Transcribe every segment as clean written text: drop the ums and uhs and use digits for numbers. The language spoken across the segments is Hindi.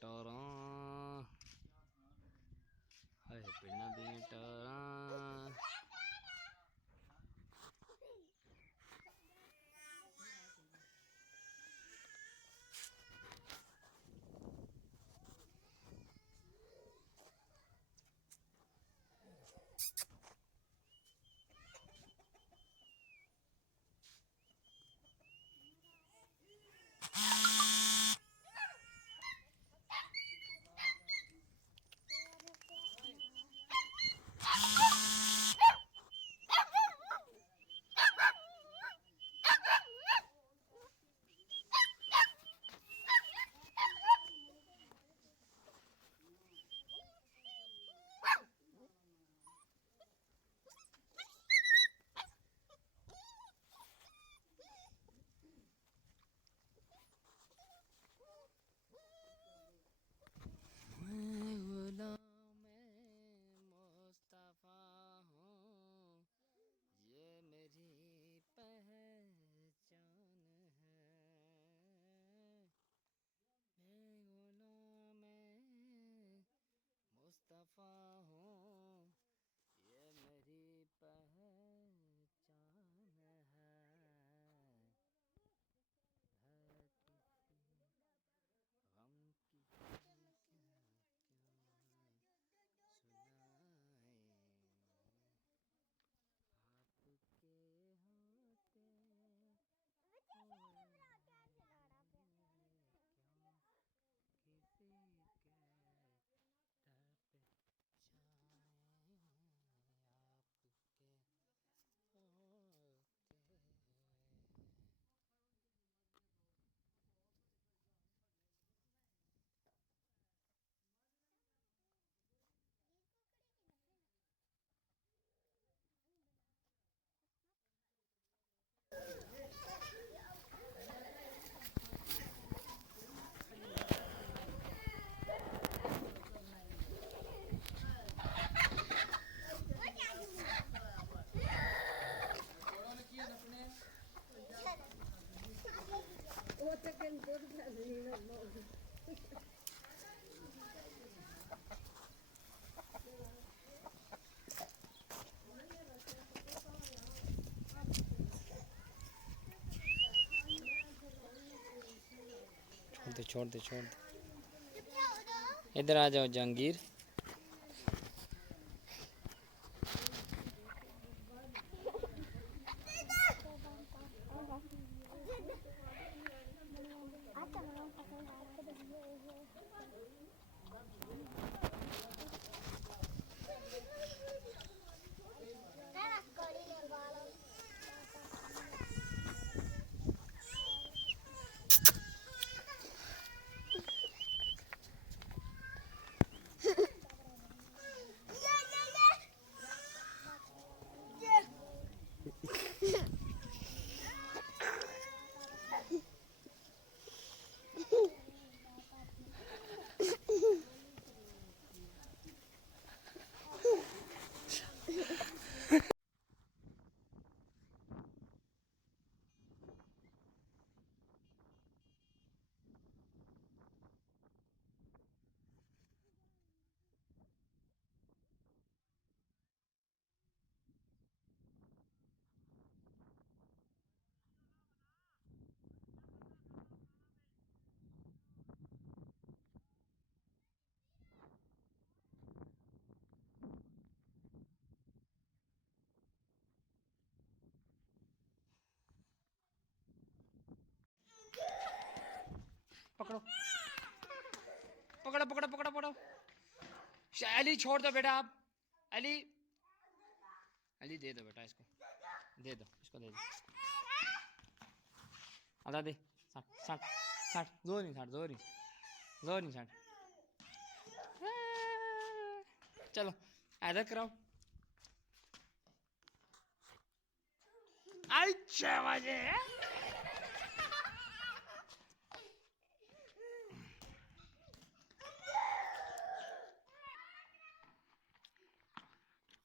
टारा हाय पिंडा दियां टारा मुस्तफ़ा हूँ ये मेरी पहचान है गम की सुनाए आपके होते किसी के तब छाए आपके होते छोड़ दे इधर आ जाओ जहांगीर पकड़ो पकड़ो पकड़ो पकड़ो पकड़ो अली छोड़ दो बेटा आप अली अली दे दो बेटा इसको दे दो इसको दे दो आधा दे साठ साठ साठ जोर नहीं साठ जोर नहीं साठ चलो इधर कराओ अच्छा बजे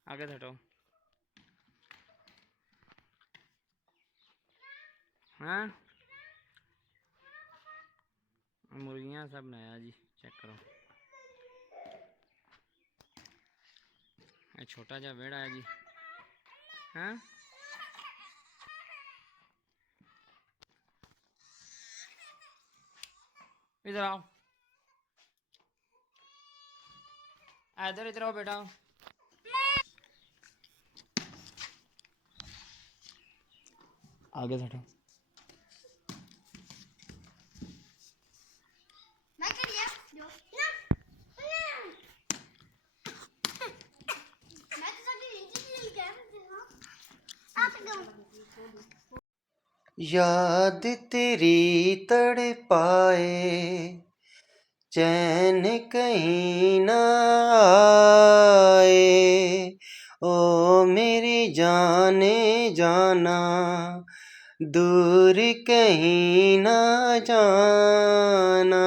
आगे हटो हाँ मुर्गियाँ सब नया जी, चेक करो। ये छोटा जा बेड़ा है जी। हाँ इधर आओ, इधर इधर आओ बेटा। आगे हटो। याद तेरी तड़पाए, चैन कहीं ना आए, ओ मेरी जाने जाना, दूर कहीं ना जाना।